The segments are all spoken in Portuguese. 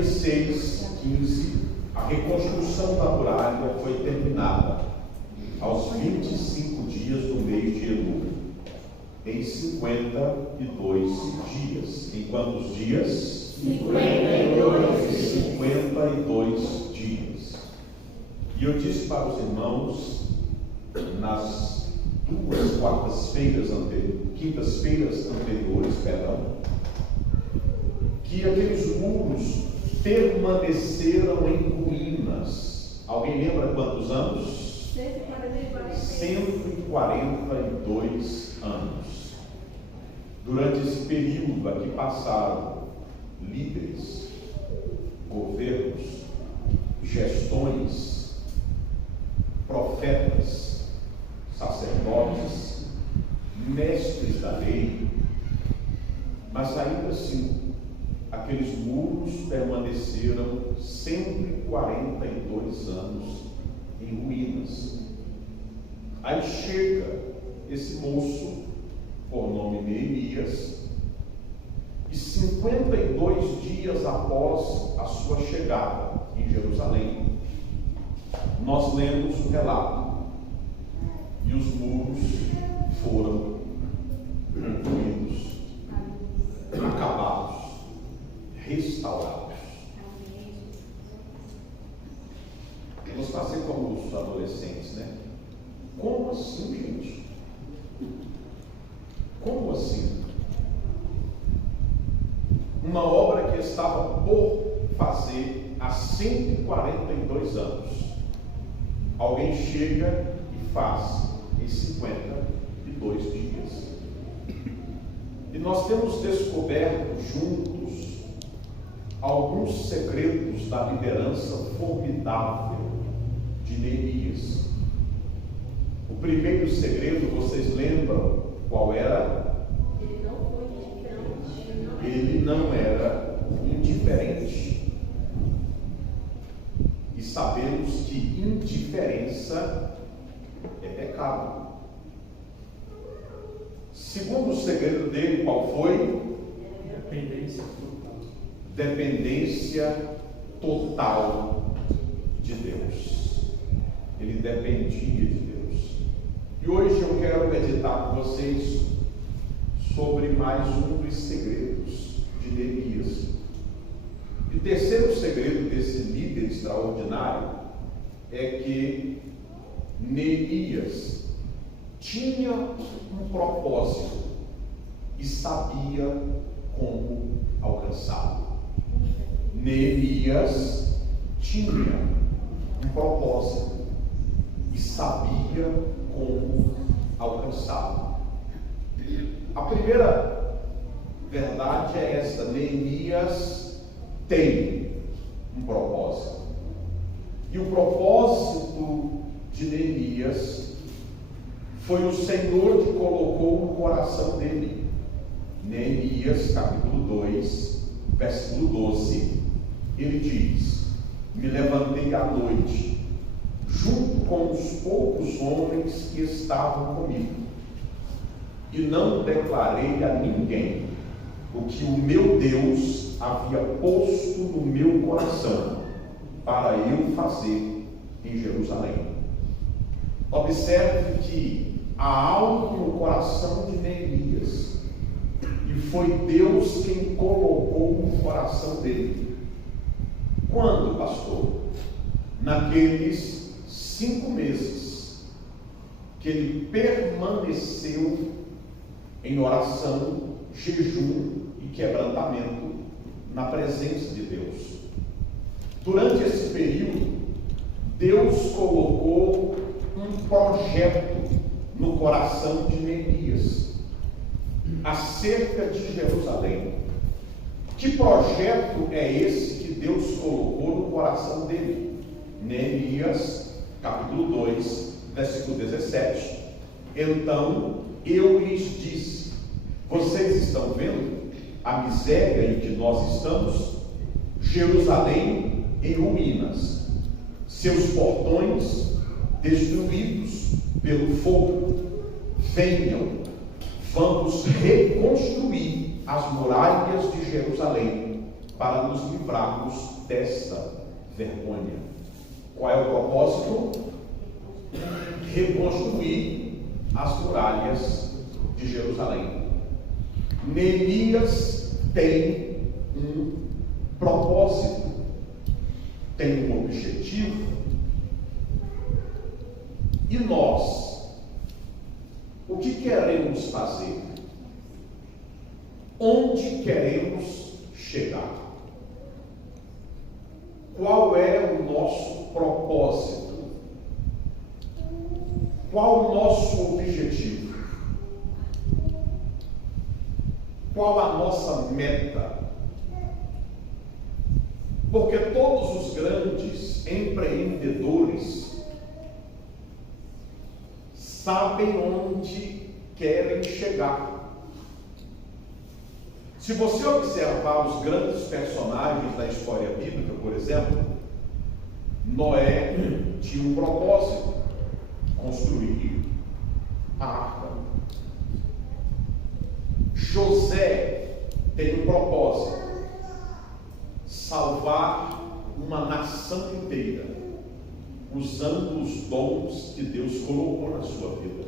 dia 6/15, a reconstrução da muralha foi terminada aos 25 dias do mês de Elul, em 52 dias. Em quantos dias? 52 dias. E eu disse para os irmãos nas quintas-feiras anteriores, que aqueles muros permaneceram em ruínas. Alguém lembra quantos anos? 142 anos. Durante esse período aqui passaram líderes, governos, gestões, profetas, sacerdotes, mestres da lei, mas ainda assim aqueles muros permaneceram 142 anos em ruínas. Aí chega esse moço, por nome Neemias, e 52 dias após a sua chegada em Jerusalém, nós lemos o relato, e os muros foram concluídos, acabados, restaurados. Vamos fazer como os adolescentes, né? Como assim, gente? Como assim? Uma obra que estava por fazer há 142 anos, alguém chega e faz em 52 dias. E nós temos descoberto juntos alguns segredos da liderança formidável de Neemias. O primeiro segredo, vocês lembram qual era? Ele não era indiferente. E sabemos que indiferença é pecado. Segundo segredo dele, qual foi? Dependência total de Deus. Ele dependia de Deus. E hoje eu quero meditar com vocês sobre mais um dos segredos de Neemias. E o terceiro segredo desse líder extraordinário é que Neemias tinha um propósito e sabia como alcançá-lo. Neemias tinha um propósito e sabia como alcançá-lo. A primeira verdade é esta: Neemias tem um propósito. E o propósito de Neemias foi o Senhor que colocou no coração dele. Neemias, capítulo 2, versículo 12, ele diz: me levantei à noite, junto com os poucos homens que estavam comigo, e não declarei a ninguém o que o meu Deus havia posto no meu coração para eu fazer em Jerusalém. Observe que há algo no coração de Neemias, e foi Deus quem colocou no coração dele. Quando, pastor? Naqueles 5 meses que ele permaneceu em oração, jejum e quebrantamento na presença de Deus. Durante esse período, Deus colocou um projeto no coração de Neemias acerca de Jerusalém. Que projeto é esse que Deus colocou no coração dele? Neemias, capítulo 2, versículo 17. Então eu lhes disse: vocês estão vendo a miséria em que nós estamos? Jerusalém em ruínas, seus portões destruídos pelo fogo. Venham, vamos reconstruir as muralhas de Jerusalém, para nos livrarmos dessa vergonha. Qual é o propósito? Reconstruir as muralhas de Jerusalém. Neemias tem um propósito, tem um objetivo. E nós, o que queremos fazer? Onde queremos chegar? Qual é o nosso propósito? Qual o nosso objetivo? Qual a nossa meta? Porque todos os grandes empreendedores sabem onde querem chegar. Se você observar os grandes personagens da história bíblica, por exemplo, Noé tinha um propósito: construir a arca. José tem um propósito: salvar uma nação inteira, usando os dons que Deus colocou na sua vida.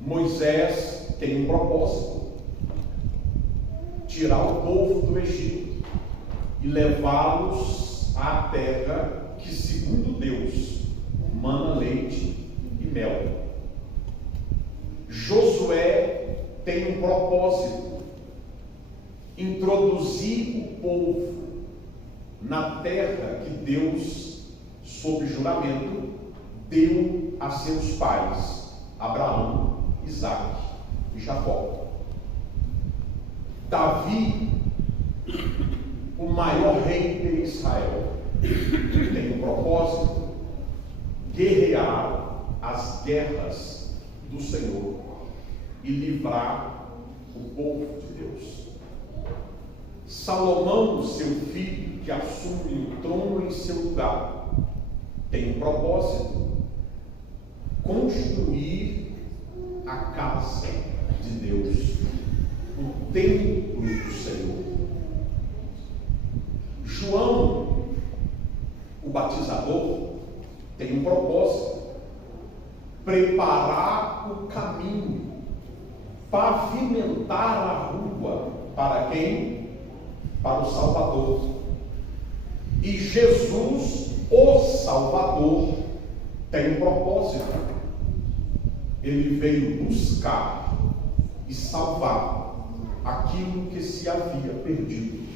Moisés tem um propósito: tirar o povo do Egito e levá-los à terra que, segundo Deus, mana leite e mel. Josué tem um propósito: introduzir o povo na terra que Deus, sob juramento, deu a seus pais, Abraão, Isaque e Jacó. Davi, o maior rei de Israel, tem um propósito: guerrear as guerras do Senhor e livrar o povo de Deus. Salomão, seu filho, que assume o trono em seu lugar, tem um propósito: construir a casa de Deus, o templo do Senhor. João, o batizador, tem um propósito: preparar o caminho, pavimentar a rua para quem? Para o Salvador. E Jesus, o Salvador, tem um propósito: ele veio buscar e salvar aquilo que se havia perdido.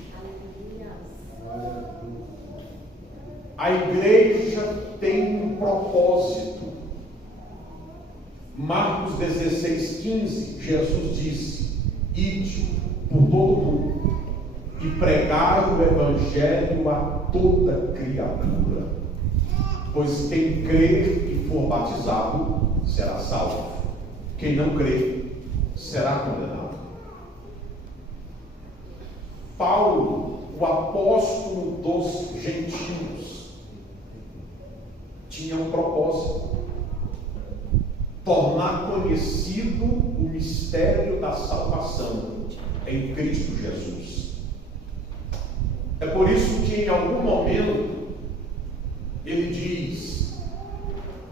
A igreja tem um propósito. Marcos 16:15, Jesus disse: ide por todo o mundo e pregai o evangelho a toda criatura, pois quem crer e for batizado será salvo, quem não crer será condenado. Paulo, o apóstolo dos gentios, tinha um propósito: tornar conhecido o mistério da salvação em Cristo Jesus. É por isso que em algum momento ele diz: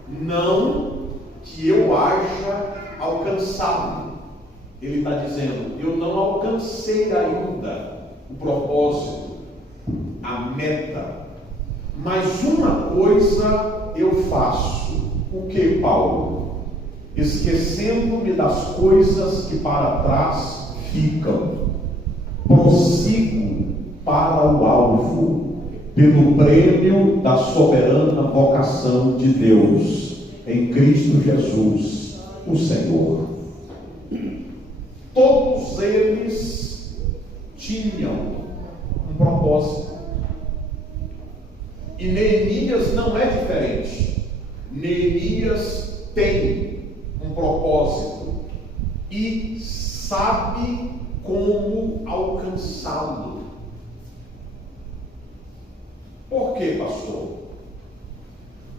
não que eu haja alcançado. Ele está dizendo: eu não alcancei ainda o propósito, a meta, mas uma coisa eu faço. O que, Paulo? Esquecendo-me das coisas que para trás ficam, prossigo para o alvo, pelo prêmio da soberana vocação de Deus em Cristo Jesus, o Senhor. Todos eles tinham um propósito. E Neemias não é diferente. Neemias tem um propósito e sabe como alcançá-lo. Por quê, pastor?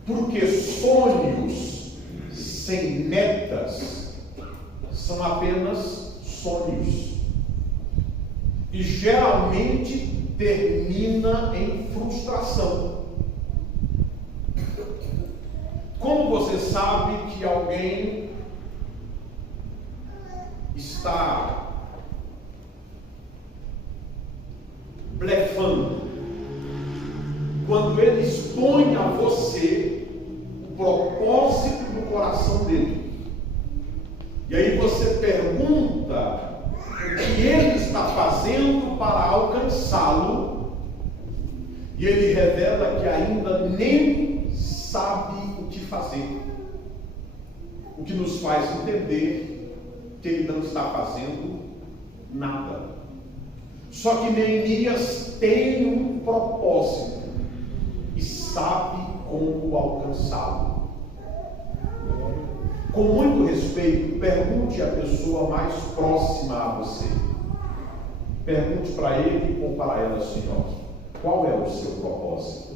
Porque sonhos sem metas são apenas sonhos. e geralmente termina em frustração. Como você sabe que alguém está blefando? Quando ele expõe a você o propósito do coração dele. E aí você pergunta o que ele está fazendo para alcançá-lo, e ele revela que ainda nem sabe o que fazer, o que nos faz entender que ele não está fazendo nada. Só que Neemias tem um propósito e sabe como alcançá-lo. Com muito respeito, pergunte à pessoa mais próxima a você. Pergunte para ele ou para ela assim: qual é o seu propósito?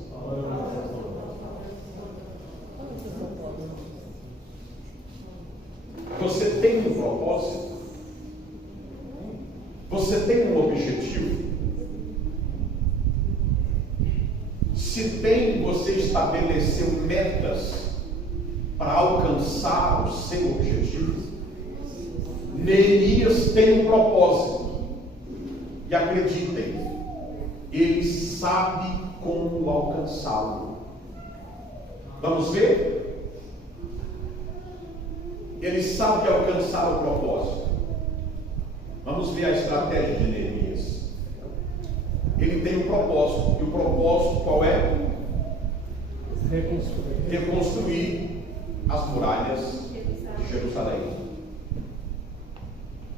Você tem um propósito? Você tem um objetivo? Se tem, você estabeleceu metas para alcançar o seu objetivo? Neemias tem um propósito, e acreditem, ele sabe como alcançá-lo. Vamos ver? Ele sabe alcançar o propósito. Vamos ver a estratégia de Neemias. Ele tem um propósito, e o propósito qual é? Reconstruir as muralhas de Jerusalém.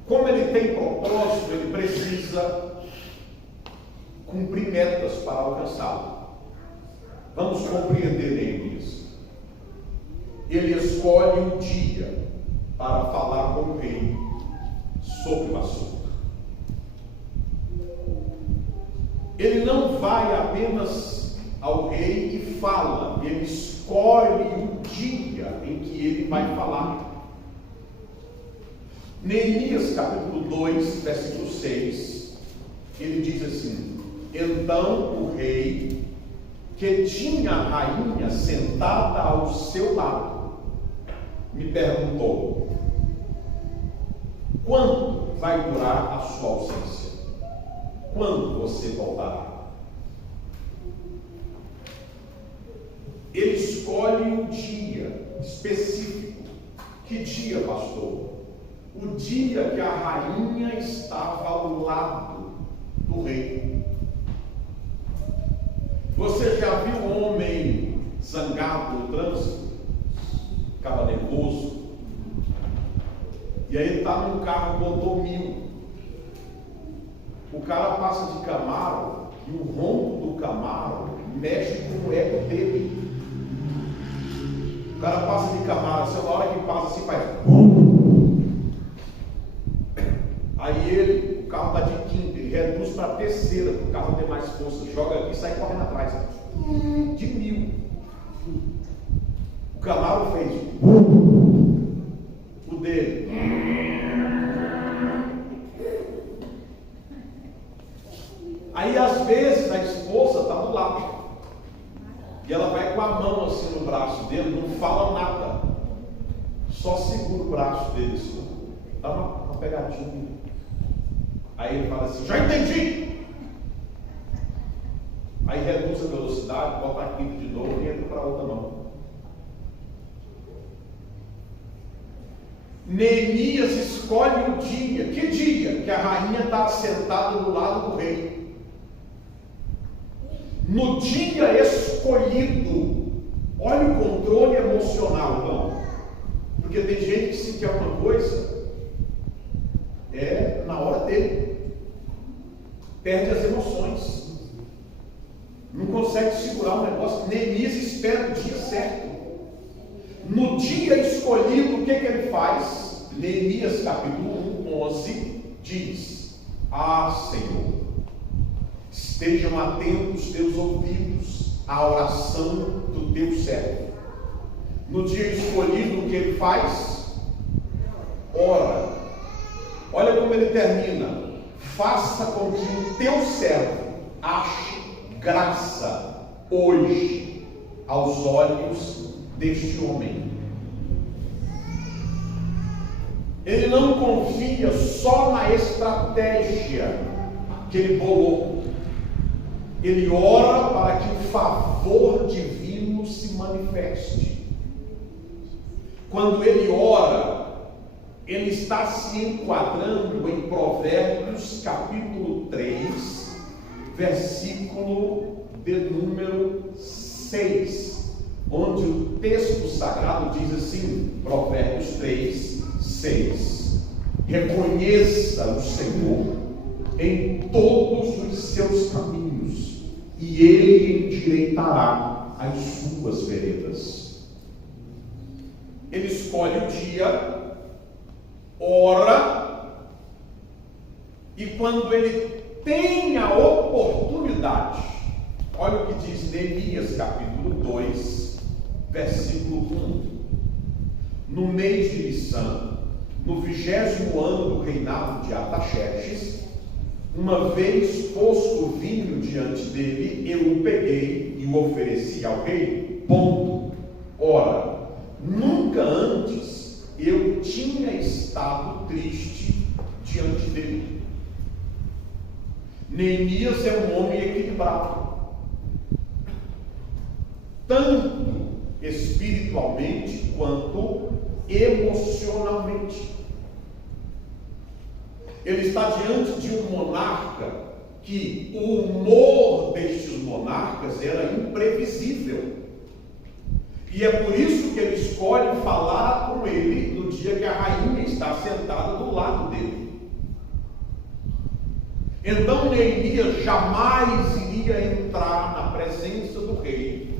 Como ele tem propósito, ele precisa cumprir metas para alcançá-lo. Vamos compreender Neemias. Ele escolhe um dia para falar com o rei sobre o assunto. Ele não vai apenas ao rei e fala, ele escolhe o dia em que ele vai falar. Neemias capítulo 2, versículo 6, ele diz assim: então o rei, que tinha a rainha sentada ao seu lado, me perguntou: quanto vai durar a sua ausência? Quando você voltará? Ele escolhe um dia específico. Que dia, pastor? O dia que a rainha estava ao lado do rei. Você já viu um homem zangado no trânsito? Ficava nervoso. E aí ele está num carro, botou 1000. O cara passa de Camaro e o ronco do Camaro mexe com o ego dele. O cara passa de Camaro, assim, na hora que passa assim, faz. Aí ele, o carro está de quinta, ele reduz para a terceira, para o carro ter mais força, joga aqui e sai correndo atrás. De 1000. O Camaro fez. O dele. Aí às vezes a esposa está do lado. E ela vai com a mão assim no braço dele, não fala nada. Só segura o braço dele assim. Dá uma pegadinha. Aí ele fala assim: já entendi! Aí reduz a velocidade, bota a quinta de novo e entra para a outra mão. Neemias escolhe o dia. Que dia? Que a rainha está sentada do lado do rei. No dia escolhido, olha o controle emocional, então. Porque tem gente que se quer uma coisa, é na hora dele. Perde as emoções. Não consegue segurar o negócio. Neemias espera o dia certo. No dia escolhido, o que ele faz? Neemias capítulo 1, 11 diz: ah, Senhor, estejam atentos teus ouvidos à oração do teu servo. No dia escolhido, o que ele faz? Ora. Olha como ele termina: faça com que o teu servo ache graça hoje aos olhos deste homem. Ele não confia só na estratégia que ele bolou. Ele ora para que o favor divino se manifeste. Quando ele ora, ele está se enquadrando em Provérbios capítulo 3, versículo de número 6, onde o texto sagrado diz assim, Provérbios 3, 6: reconheça o Senhor em todos os seus caminhos, e Ele endireitará as suas veredas. Ele escolhe o dia, ora, e quando ele tem a oportunidade, olha o que diz Neemias capítulo 2, versículo 1: no mês de Nissan, no 20º ano do reinado de Artaxerxes, uma vez posto o vinho diante dele, eu o peguei e o ofereci ao rei. Ponto. Ora, nunca antes eu tinha estado triste diante dele. Neemias é um homem equilibrado, tanto espiritualmente quanto emocionalmente. Ele está diante de um monarca que o humor destes monarcas era imprevisível. E é por isso que ele escolhe falar com ele no dia que a rainha está sentada do lado dele. Então Neemias jamais iria entrar na presença do rei,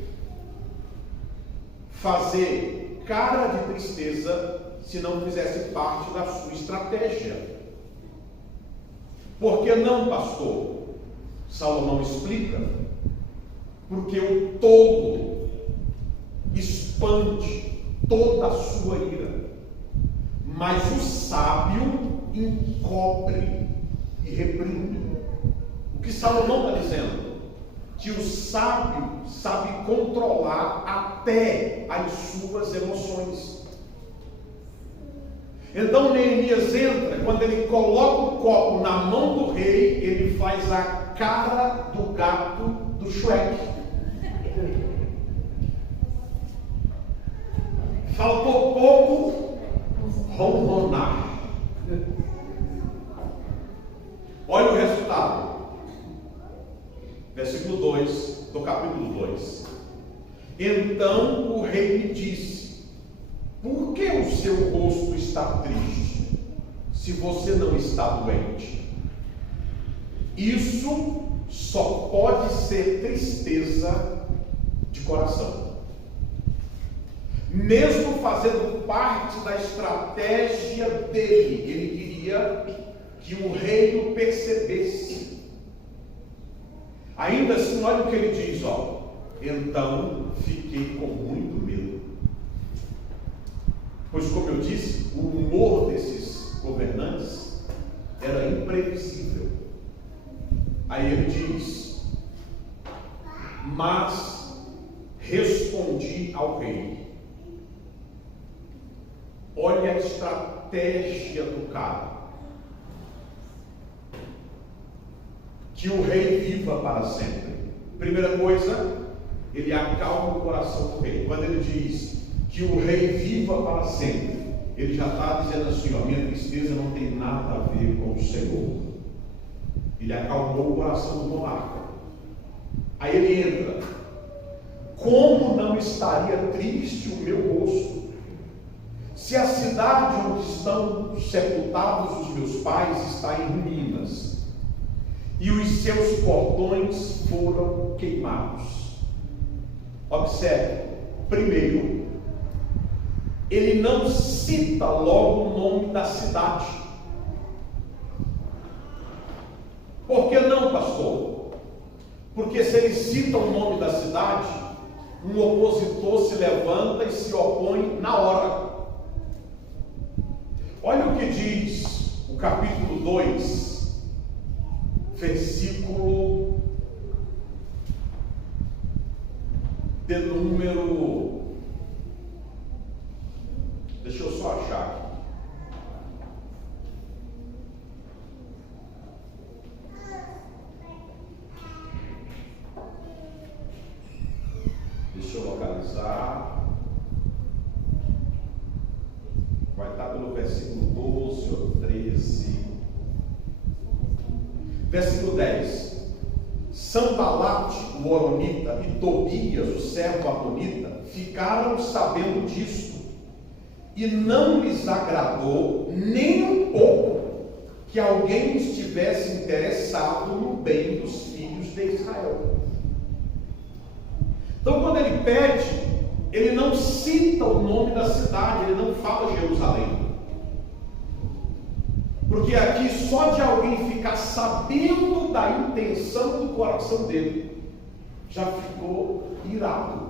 fazer cara de tristeza, se não fizesse parte da sua estratégia. Por que não, pastor? Salomão explica: porque o tolo expande toda a sua ira, mas o sábio encobre e reprime. O que Salomão está dizendo? Que o sábio sabe controlar até as suas emoções. Então Neemias entra, quando ele coloca o copo na mão do rei, ele faz a cara do gato do Shrek. Faltou pouco ronronar. Olha o resultado. Versículo 2 do capítulo 2. Então o rei me disse: por que o seu rosto está triste, se você não está doente? Isso só pode ser tristeza de coração. Mesmo fazendo parte da estratégia dele, ele queria que o rei o percebesse. Ainda assim, olha o que ele diz, então fiquei com muito medo. Pois, como eu disse, o humor desses governantes era imprevisível. Aí ele diz: mas respondi ao rei. Olha a estratégia do cara. Que o rei viva para sempre. Primeira coisa, ele acalma o coração do rei. Quando ele diz que o rei viva para sempre, ele já está dizendo assim: minha tristeza não tem nada a ver com o Senhor. Ele acalmou o coração do monarca. Aí ele entra: como não estaria triste o meu rosto, se a cidade onde estão sepultados os meus pais está em ruínas, e os seus portões foram queimados? Observe, primeiro, ele não cita logo o nome da cidade. Por que não, pastor? Porque se ele cita o nome da cidade, um opositor se levanta e se opõe na hora. Olha o que diz o capítulo 2, versículo de número, deixa eu só achar aqui. Deixa eu localizar. Vai estar pelo versículo 12 ou 13. Versículo 10. Sanbalate, o horonita, e Tobias, o servo amonita, ficaram sabendo disto, e não lhes agradou nem um pouco que alguém estivesse interessado no bem dos filhos de Israel. Então, quando ele pede, ele não cita o nome da cidade, ele não fala Jerusalém. Porque aqui, só de alguém ficar sabendo da intenção do coração dele, já ficou irado,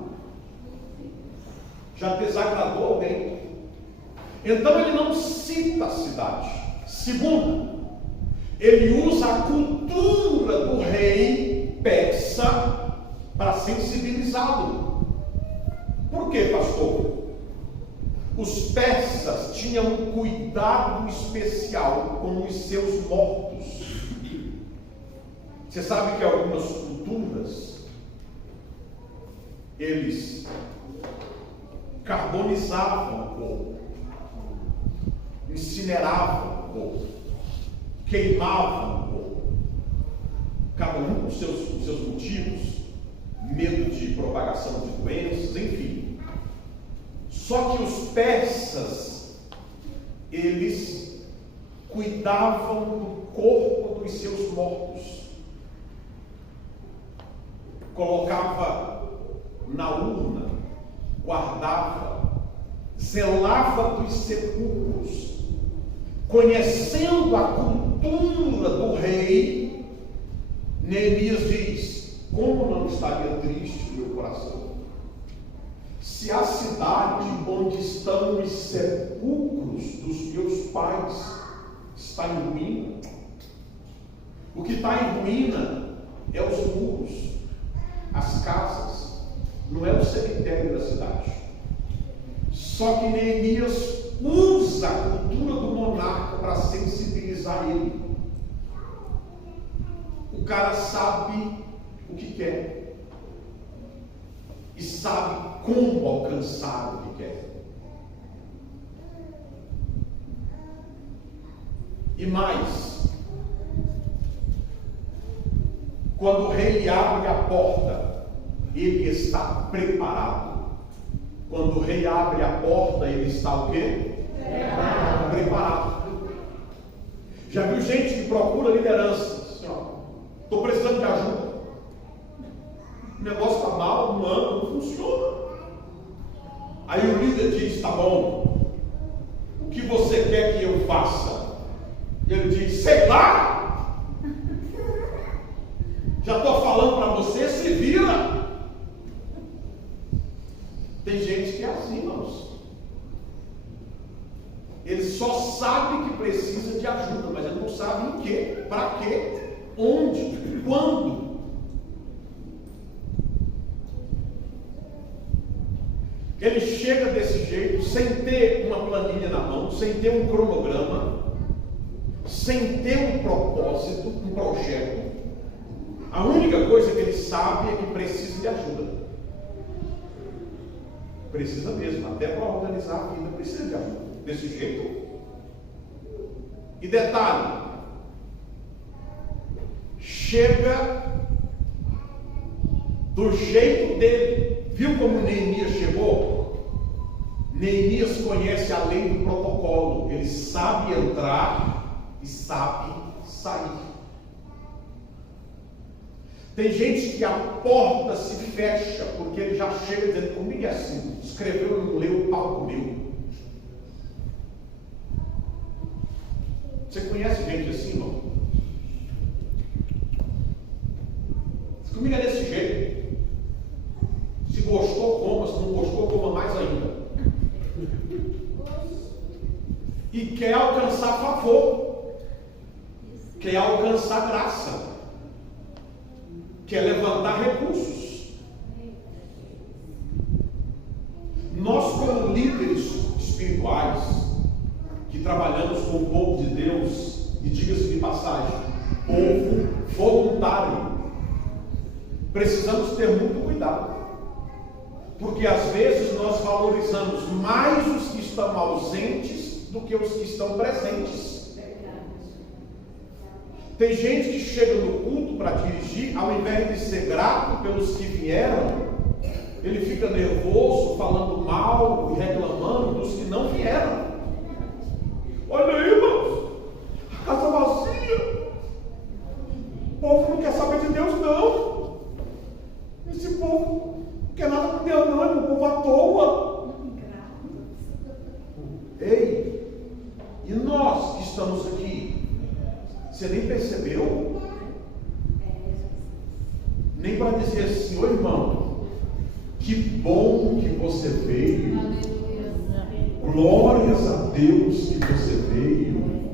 já desagradou alguém. Então ele não cita a cidade. Segundo, ele usa a cultura do rei persa para sensibilizá-lo. Por quê, pastor? Os persas tinham um cuidado especial com os seus mortos. Você sabe que algumas culturas, eles carbonizavam o corpo, incineravam o corpo, queimavam o corpo, cada um com seus motivos, medo de propagação de doenças, enfim. Só que os persas, eles cuidavam do corpo dos seus mortos, colocava na urna, guardava, zelava dos sepulcros, conhecendo a cultura do rei. Neemias diz: como não estaria triste o meu coração se a cidade onde estão os sepulcros dos meus pais está em ruína? O que está em ruína é os muros, as casas, não é o cemitério da cidade. Só que Neemias usa a cultura do monarca para sensibilizar ele. O cara sabe o que quer e sabe como alcançar o que quer. E mais, quando o rei abre a porta, ele está preparado. Quando o rei abre a porta, ele está o quê? Preparado. Já viu gente que procura liderança? Assim, estou precisando de ajuda. O negócio está mal, não anda, não funciona. Aí o líder diz: tá bom, o que você quer que eu faça? Ele diz: sei lá, já estou falando para você, se vira. Tem gente que é assim, irmãos. Ele só sabe que precisa de ajuda, mas ele não sabe em quê, para quê, onde, quando. Ele chega desse jeito, sem ter uma planilha na mão, sem ter um cronograma, sem ter um propósito, um projeto. A única coisa que ele sabe é que precisa de ajuda. Precisa mesmo, até para organizar a vida, precisa de ajuda. Desse jeito. E detalhe, chega do jeito dele. Viu como Neemias chegou? Neemias conhece a lei do protocolo. Ele sabe entrar e sabe sair. Tem gente que a porta se fecha porque ele já chega dizendo: comigo é assim, escreveu, não leu, o pau comeu. Você conhece gente assim, irmão? Comigo é desse jeito. Se gostou, coma. Se não gostou, coma mais ainda. E quer alcançar favor, quer alcançar graça, que é levantar recursos. Nós, como líderes espirituais, que trabalhamos com o povo de Deus, e diga-se de passagem, povo voluntário, precisamos ter muito cuidado, porque às vezes nós valorizamos mais os que estão ausentes do que os que estão presentes. Tem gente que chega no culto para dirigir, ao invés de ser grato pelos que vieram, ele fica nervoso, falando mal e reclamando dos que não vieram. Olha aí, irmãos, a casa vazia, o povo não quer saber de Deus, não. Esse povo não quer nada com Deus, não, é um povo à toa. Ei, e nós que estamos aqui, você nem percebeu? Nem para dizer assim, ô irmão, que bom que você veio. Glórias a Deus que você veio.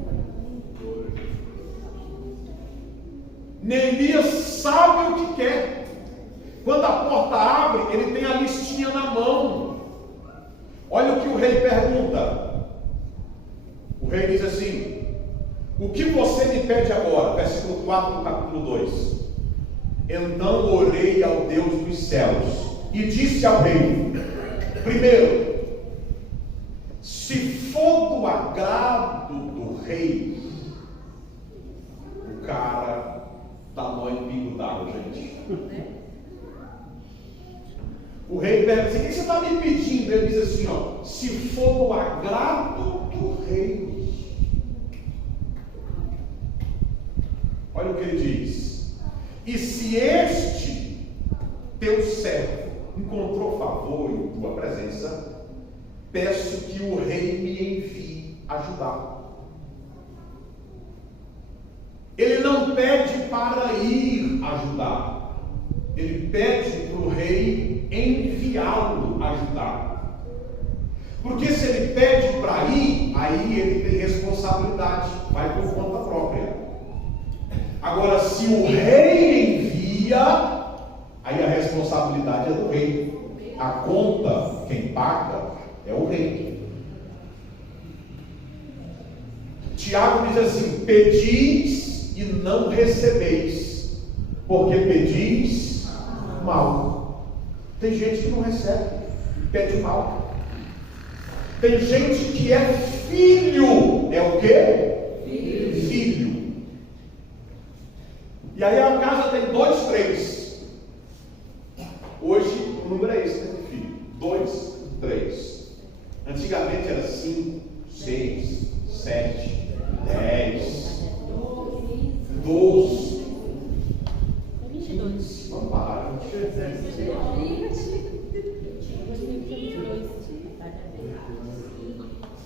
Neemias sabe o que quer. Quando a porta abre, ele tem a listinha na mão. Olha o que o rei pergunta. O rei diz assim: o que você me pede agora? Versículo 4 do capítulo 2. Então orei ao Deus dos céus e disse ao rei: primeiro, se for do agrado do rei, o cara está nó em pingo d'água, gente. O rei pergunta assim: o que você está me pedindo? Ele diz assim, ó, se for do agrado do rei. Olha o que ele diz: e se este teu servo encontrou favor em tua presença, peço que o rei me envie ajudar. Ele não pede para ir ajudar, ele pede para o rei enviá-lo ajudar. Porque se ele pede para ir, aí ele tem responsabilidade, vai por conta própria. Agora, se o rei envia, aí a responsabilidade é do rei. A conta, quem paga, é o rei. Tiago diz assim: pedis e não recebeis, porque pedis mal. Tem gente que não recebe, pede mal. Tem gente que é filho. É o quê? Filho. E aí a casa tem 2, 3. Hoje o número é esse, né, filho? 2, 3. Antigamente era 5, 6, 7, 10, 12. Vamos parar.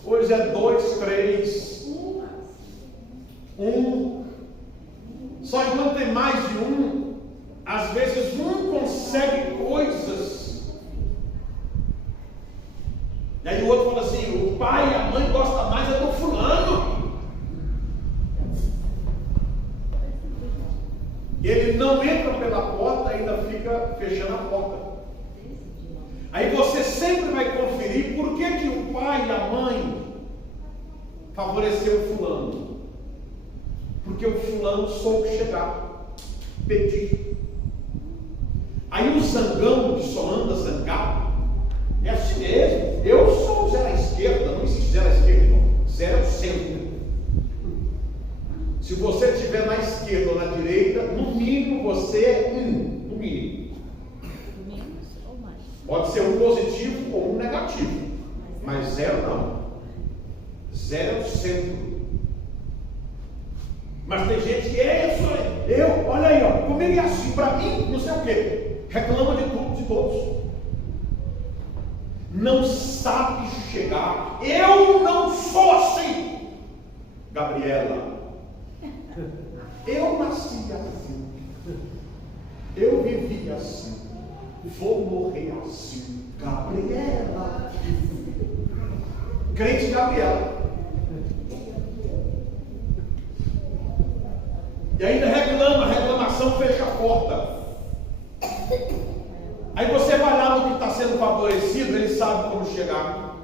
Hoje é 2, 3, 1. Só enquanto tem mais de um, às vezes um consegue coisas. E aí o outro fala assim: o pai e a mãe gostam mais é do fulano. Ele não entra pela porta, ainda fica fechando a porta. Aí você sempre vai conferir por que o pai e a mãe favoreceu o fulano. Porque o fulano soube chegar, pedir. Aí o zangão que só anda zangado é assim mesmo. Eu sou o zero à esquerda, não existe zero à esquerda, não. Zero é o centro. Se você estiver na esquerda ou na direita, no mínimo você é no mínimo. Pode ser um positivo ou um negativo, mas zero não. Zero é o centro. Mas tem gente que olha aí, ó, comigo é assim, para mim, não sei o quê, reclama de tudo, de todos, não sabe chegar. Eu não sou assim, Gabriela, eu nasci assim, eu vivi assim, vou morrer assim, Gabriela, crente Gabriela. E ainda reclama, a reclamação fecha a porta. Aí você vai lá no que está sendo favorecido, ele sabe como chegar,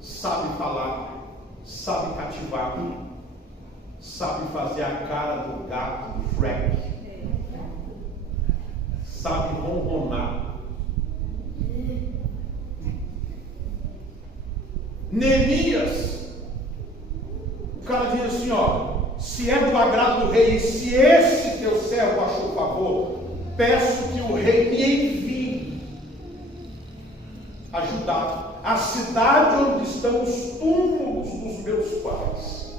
sabe falar, sabe cativar, sabe fazer a cara do gato do Shrek, sabe ronronar. Neemias, o cara diz assim, ó, se é do agrado do rei, e se esse teu servo achou favor, peço que o rei me envie ajudar a cidade onde estão os túmulos dos meus pais,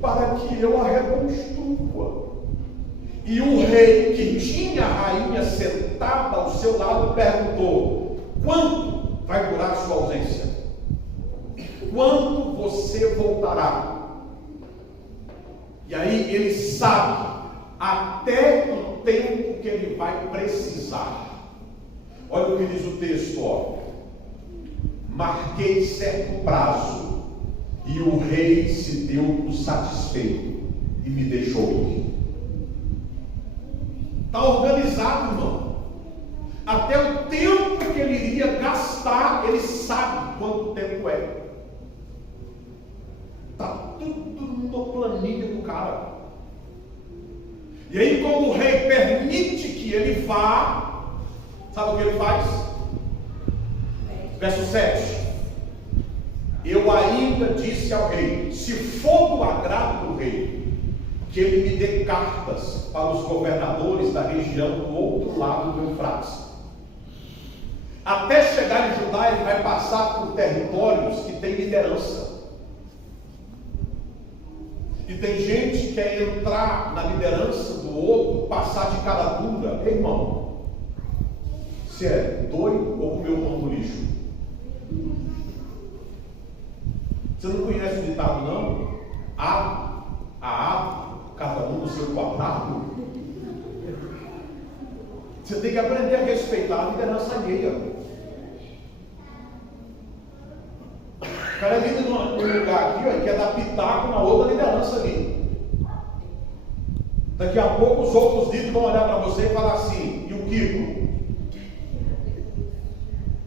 para que eu a reconstrua. E o rei, que tinha a rainha sentada ao seu lado, perguntou: quanto vai durar a sua ausência? Quando você voltará? E aí ele sabe até o tempo que ele vai precisar. Olha o que diz o texto, ó. Marquei certo prazo, e o rei se deu por satisfeito e me deixou ir. Está organizado, irmão. Até o tempo que ele iria gastar, ele sabe quanto tempo é. Está tudo na planilha do cara. E aí, como o rei permite que ele vá, sabe o que ele faz? Verso 7. Eu ainda disse ao rei: se for do agrado do rei, que ele me dê cartas para os governadores da região do outro lado do Eufrates. Até chegar em Judá, ele vai passar por territórios que têm liderança. E tem gente que quer entrar na liderança do outro, passar de cara dura. Ei, irmão, você é doido ou comeu pão do lixo? Você não conhece o ditado, não? Cada um no seu quadrado. Você tem que aprender a respeitar a liderança alheia. O cara vive num lugar aqui, ó, e quer dar pitaco na outra liderança ali. Daqui a pouco os outros líderes vão olhar para você e falar assim: e o Kiko?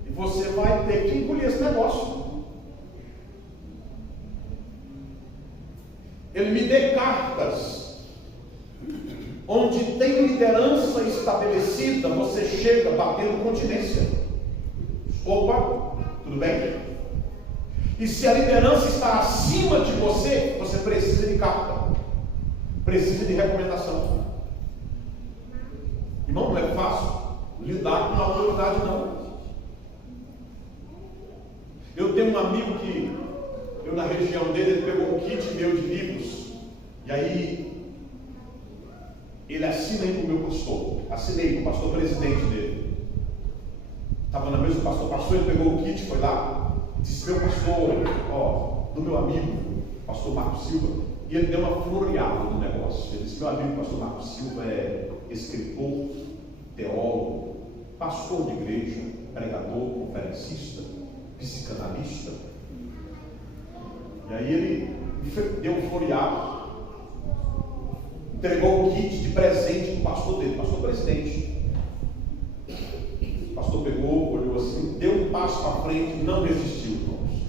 E você vai ter que engolir esse negócio. Ele me dê cartas onde tem liderança estabelecida, você chega batendo continência. Opa, tudo bem? E se a liderança está acima de você, você precisa de carta, precisa de recomendação. Irmão, não é fácil lidar com a autoridade, não. Eu tenho um amigo que, na região dele, ele pegou um kit meu de livros, e aí ele assina aí com o meu pastor, assinei com o pastor presidente dele. Estava na mesa do pastor, ele pegou o kit, foi lá, disse: meu pastor, ó, do meu amigo, pastor Marcos Silva, e ele deu uma floreada no negócio. Ele disse: meu amigo, pastor Marcos Silva, é escritor, teólogo, pastor de igreja, pregador, conferencista, psicanalista. E aí ele deu um floreado, entregou o kit de presente para o pastor dele, pastor presidente. O pastor pegou, olhou assim, deu um passo para frente, não resistiu, irmãos.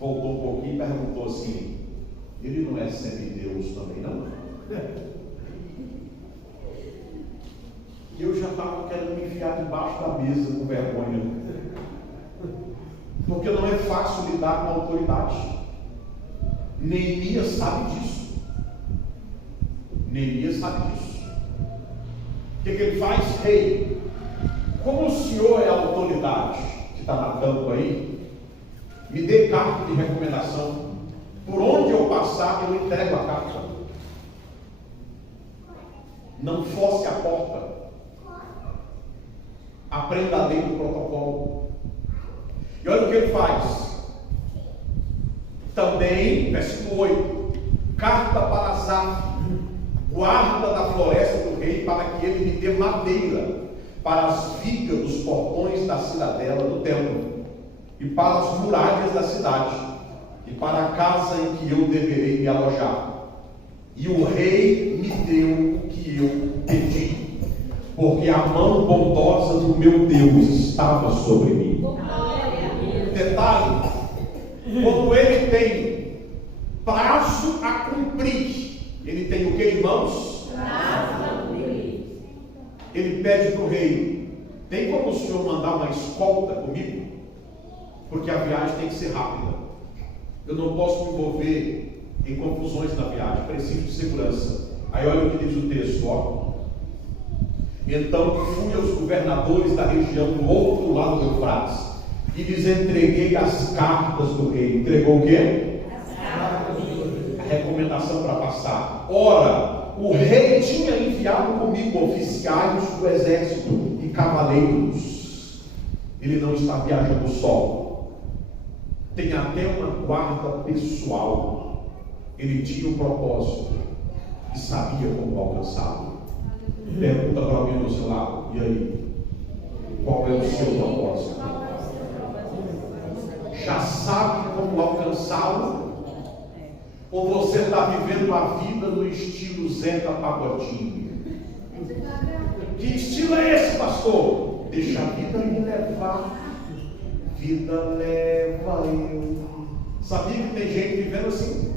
Voltou um pouquinho e perguntou assim: ele não é semideus também, não? E eu já estava querendo me enfiar debaixo da mesa com vergonha. Porque não é fácil lidar com a autoridade. Neemias sabe disso. Neemias sabe disso. O que ele faz? Rei, como o senhor é a autoridade que está na tampa aí, me dê carta de recomendação. Por onde eu passar, eu entrego a carta. Não force a porta. Aprenda a lei do protocolo. E olha o que ele faz. Também, versículo 8: carta para Asaf, guarda da floresta do rei, para que ele me dê madeira para as vigas dos portões da cidadela do templo, e para as muralhas da cidade, e para a casa em que eu deverei me alojar. E o rei me deu o que eu pedi, porque porque a mão bondosa do meu Deus estava sobre mim. Detalhe, quando ele tem prazo a cumprir, ele tem o que, irmãos? Prazo a cumprir. Ele pede para o rei: tem como o senhor mandar uma escolta comigo? Porque a viagem tem que ser rápida. Eu não posso me envolver em confusões na viagem, preciso de segurança. Aí olha o que diz o texto, ó. Então fui aos governadores da região do outro lado do Eufrates e lhes entreguei as cartas do rei. Entregou o quê? A recomendação para passar. Ora, o rei tinha enviado comigo oficiais do exército e cavaleiros. Ele não está viajando só. Tem até uma guarda pessoal. Ele tinha um propósito e sabia como alcançá-lo. Pergunta para alguém do seu lado: e aí? Qual é o seu propósito? Já sabe como alcançá-lo? Ou você está vivendo a vida no estilo Zeca Pagodinho? Que estilo é esse, pastor? Deixa a vida me levar. Vida leva eu. Sabia que tem gente vivendo assim?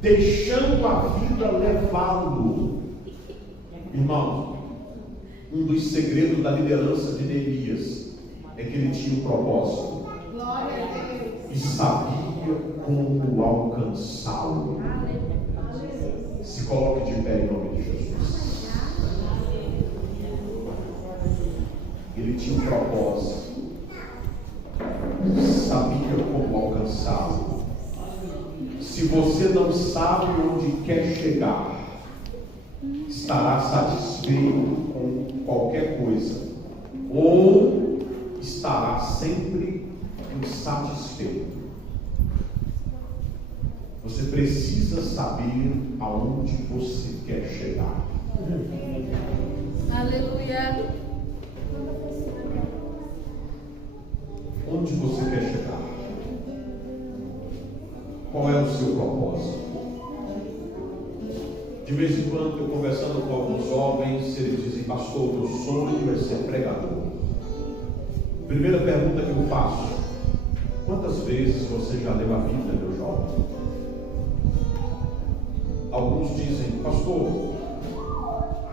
Deixando a vida levá-lo. Irmão, um dos segredos da liderança de Neemias é que ele tinha um propósito e sabia como alcançá-lo. Se coloque de pé em nome de Jesus. Ele tinha um propósito, sabia como alcançá-lo. Se você não sabe onde quer chegar, estará satisfeito com qualquer coisa, ou estará sempre insatisfeito. Você precisa saber aonde você quer chegar. Aleluia. Onde você quer chegar? Qual é o seu propósito? De vez em quando, eu conversando com alguns jovens, eles dizem: pastor, meu sonho é ser pregador. Primeira pergunta que eu faço: quantas vezes você já leu a Bíblia, meu jovem? Alguns dizem: pastor,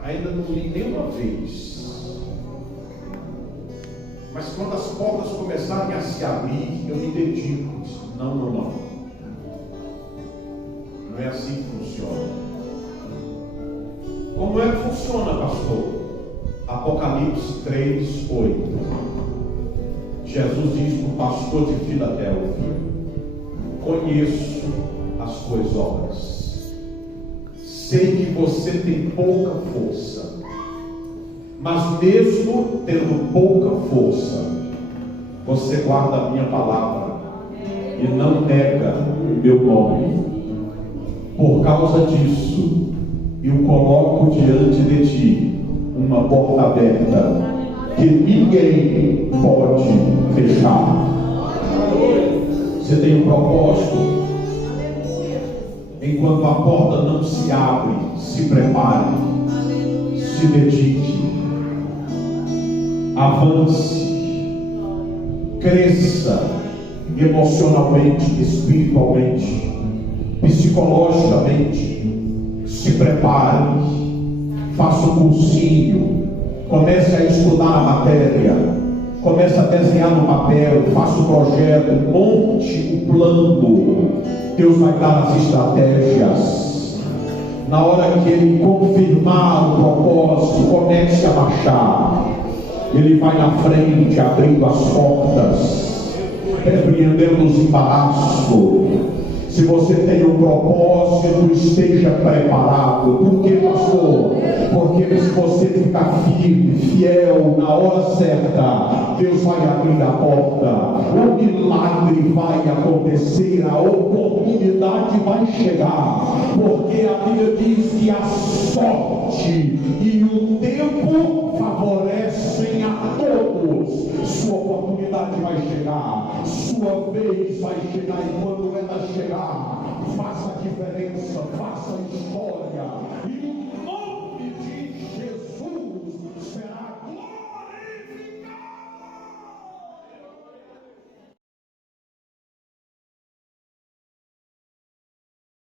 ainda não li nenhuma vez. Mas quando as portas começarem a se abrir, eu me dedico. Não. Não é assim que funciona. Como é que funciona, pastor? Apocalipse 3:8. Jesus diz para o pastor de Filadélfia: conheço as tuas obras, sei que você tem pouca força, mas mesmo tendo pouca força, você guarda a minha palavra e não nega o meu nome. Por causa disso, eu coloco diante de ti uma porta aberta que ninguém pode fechar. Você tem um propósito. Enquanto a porta não se abre, se prepare, se dedique, avance, cresça emocionalmente, espiritualmente, psicologicamente. Se prepare, faça um cursinho, comece a estudar a matéria, comece a desenhar no papel, faça um projeto, monte o plano. Deus vai dar as estratégias. Na hora que Ele confirmar o propósito, comece a marchar. Ele vai na frente, abrindo as portas, repreendendo os embaraços. Se você tem um propósito, esteja preparado. Por que, pastor? Porque se você ficar firme, fiel, na hora certa, Deus vai abrir a porta, o milagre vai acontecer, a oportunidade vai chegar, porque a Bíblia diz que a sorte e o tempo favorecem a todos. Sua oportunidade vai chegar, sua vez vai chegar, e quando ela chegar, faça a diferença, faça